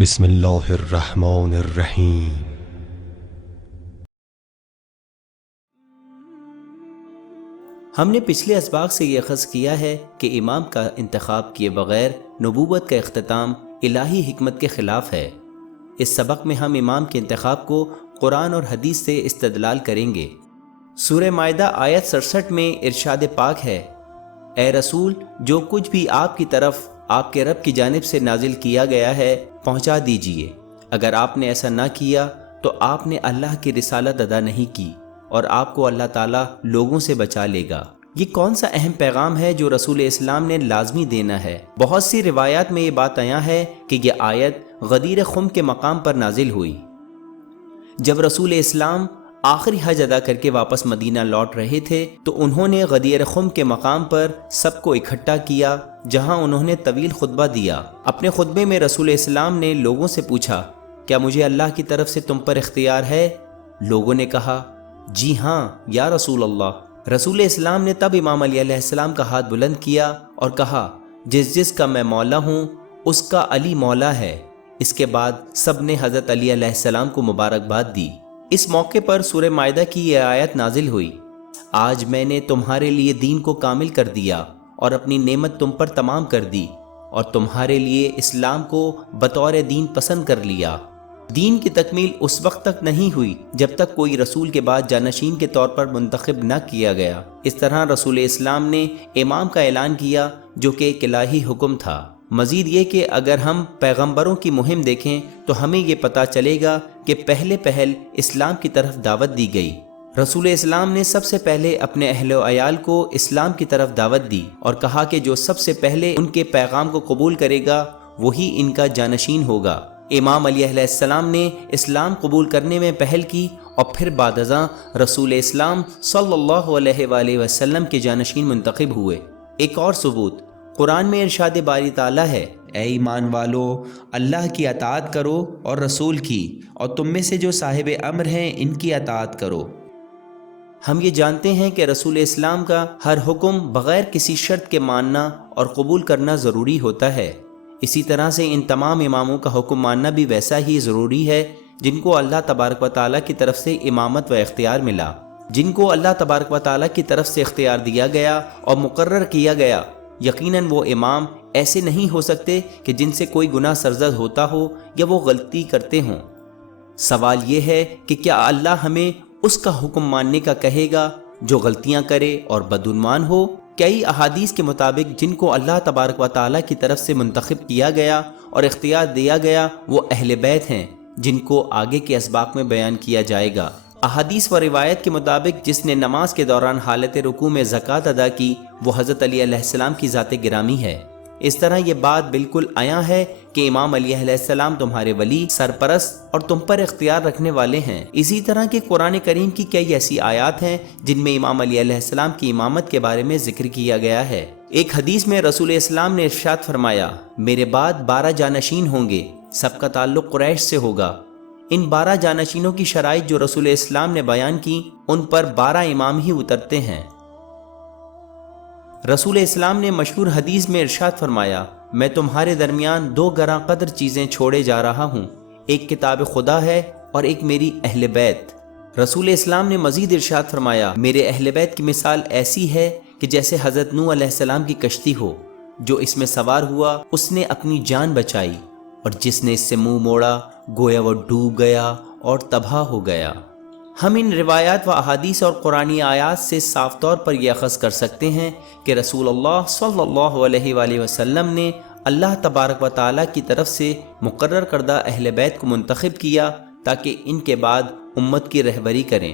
بسم اللہ الرحمن الرحیم۔ ہم نے پچھلے اسباق سے یہ اخذ کیا ہے کہ امام کا انتخاب کیے بغیر نبوت کا اختتام الہی حکمت کے خلاف ہے۔ اس سبق میں ہم امام کے انتخاب کو قرآن اور حدیث سے استدلال کریں گے۔ سورہ مائدہ آیت 67 میں ارشاد پاک ہے، اے رسول، جو کچھ بھی آپ کی طرف آپ کے رب کی جانب سے نازل کیا گیا ہے پہنچا دیجئے۔ اگر آپ نے ایسا نہ کیا تو آپ نے اللہ کی رسالت ادا نہیں کی اور آپ کو اللہ تعالیٰ لوگوں سے بچا لے گا۔ یہ کون سا اہم پیغام ہے جو رسول اسلام نے لازمی دینا ہے۔ بہت سی روایات میں یہ بات آیا ہے کہ یہ آیت غدیر خم کے مقام پر نازل ہوئی۔ جب رسول اسلام آخری حج ادا کر کے واپس مدینہ لوٹ رہے تھے تو انہوں نے غدیر خم کے مقام پر سب کو اکٹھا کیا، جہاں انہوں نے طویل خطبہ دیا۔ اپنے خطبے میں رسول اسلام نے لوگوں سے پوچھا، کیا مجھے اللہ کی طرف سے تم پر اختیار ہے؟ لوگوں نے کہا، جی ہاں یا رسول اللہ۔ رسول اسلام نے تب امام علی علیہ السلام کا ہاتھ بلند کیا اور کہا، جس کا میں مولا ہوں اس کا علی مولا ہے۔ اس کے بعد سب نے حضرت علی علیہ السلام کو مبارکباد دی۔ اس موقع پر سورہ مائدہ کی یہ آیت نازل ہوئی، آج میں نے تمہارے لیے دین کو کامل کر دیا اور اپنی نعمت تم پر تمام کر دی اور تمہارے لیے اسلام کو بطور دین پسند کر لیا۔ دین کی تکمیل اس وقت تک نہیں ہوئی جب تک کوئی رسول کے بعد جانشین کے طور پر منتخب نہ کیا گیا۔ اس طرح رسول اسلام نے امام کا اعلان کیا جو کہ ایک الہی حکم تھا۔ مزید یہ کہ اگر ہم پیغمبروں کی مہم دیکھیں تو ہمیں یہ پتہ چلے گا کہ پہل اسلام کی طرف دعوت دی گئی۔ رسول اسلام نے سب سے پہلے اپنے اہل و عیال کو اسلام کی طرف دعوت دی اور کہا کہ جو سب سے پہلے ان کے پیغام کو قبول کرے گا وہی ان کا جانشین ہوگا۔ امام علی علیہ السلام نے اسلام قبول کرنے میں پہل کی اور پھر بعد ازاں رسول اسلام صلی اللہ علیہ وآلہ وسلم کے جانشین منتخب ہوئے۔ ایک اور ثبوت قرآن میں ارشاد باری تعالیٰ ہے، اے ایمان والو، اللہ کی اطاعت کرو اور رسول کی، اور تم میں سے جو صاحب امر ہیں ان کی اطاعت کرو۔ ہم یہ جانتے ہیں کہ رسول اسلام کا ہر حکم بغیر کسی شرط کے ماننا اور قبول کرنا ضروری ہوتا ہے۔ اسی طرح سے ان تمام اماموں کا حکم ماننا بھی ویسا ہی ضروری ہے جن کو اللہ تبارک و تعالیٰ کی طرف سے امامت و اختیار ملا۔ جن کو اللہ تبارک و تعالیٰ کی طرف سے اختیار دیا گیا اور مقرر کیا گیا، یقیناً وہ امام ایسے نہیں ہو سکتے کہ جن سے کوئی گناہ سرزد ہوتا ہو یا وہ غلطی کرتے ہوں۔ سوال یہ ہے کہ کیا اللہ ہمیں اس کا حکم ماننے کا کہے گا جو غلطیاں کرے اور بدعنوان ہو؟ کئی احادیث کے مطابق جن کو اللہ تبارک و تعالیٰ کی طرف سے منتخب کیا گیا اور اختیار دیا گیا وہ اہل بیت ہیں، جن کو آگے کے اسباق میں بیان کیا جائے گا۔ احادیث و روایت کے مطابق جس نے نماز کے دوران حالت رکوع میں زکوٰۃ ادا کی وہ حضرت علی علیہ السلام کی ذات گرامی ہے۔ اس طرح یہ بات بالکل عیاں ہے کہ امام علی علیہ السلام تمہارے ولی، سرپرست اور تم پر اختیار رکھنے والے ہیں۔ اسی طرح کہ قرآن کریم کی کئی ایسی آیات ہیں جن میں امام علی علیہ السلام کی امامت کے بارے میں ذکر کیا گیا ہے۔ ایک حدیث میں رسول اسلام نے ارشاد فرمایا، میرے بعد 12 جانشین ہوں گے، سب کا تعلق قریش سے ہوگا۔ ان 12 جانشینوں کی شرائط جو رسول اسلام نے بیان کی ان پر 12 امام ہی اترتے ہیں۔ رسول اسلام نے مشہور حدیث میں ارشاد فرمایا، میں تمہارے درمیان 2 گراں قدر چیزیں چھوڑے جا رہا ہوں، ایک کتاب خدا ہے اور ایک میری اہل بیت۔ رسول اسلام نے مزید ارشاد فرمایا، میرے اہل بیت کی مثال ایسی ہے کہ جیسے حضرت نوح علیہ السلام کی کشتی ہو، جو اس میں سوار ہوا اس نے اپنی جان بچائی اور جس نے اس سے منہ موڑا گویا وہ ڈوب گیا اور تباہ ہو گیا۔ ہم ان روایات و احادیث اور قرآنی آیات سے صاف طور پر یہ اخذ کر سکتے ہیں کہ رسول اللہ صلی اللہ علیہ وآلہ وسلم نے اللہ تبارک و تعالیٰ کی طرف سے مقرر کردہ اہل بیت کو منتخب کیا تاکہ ان کے بعد امت کی رہبری کریں۔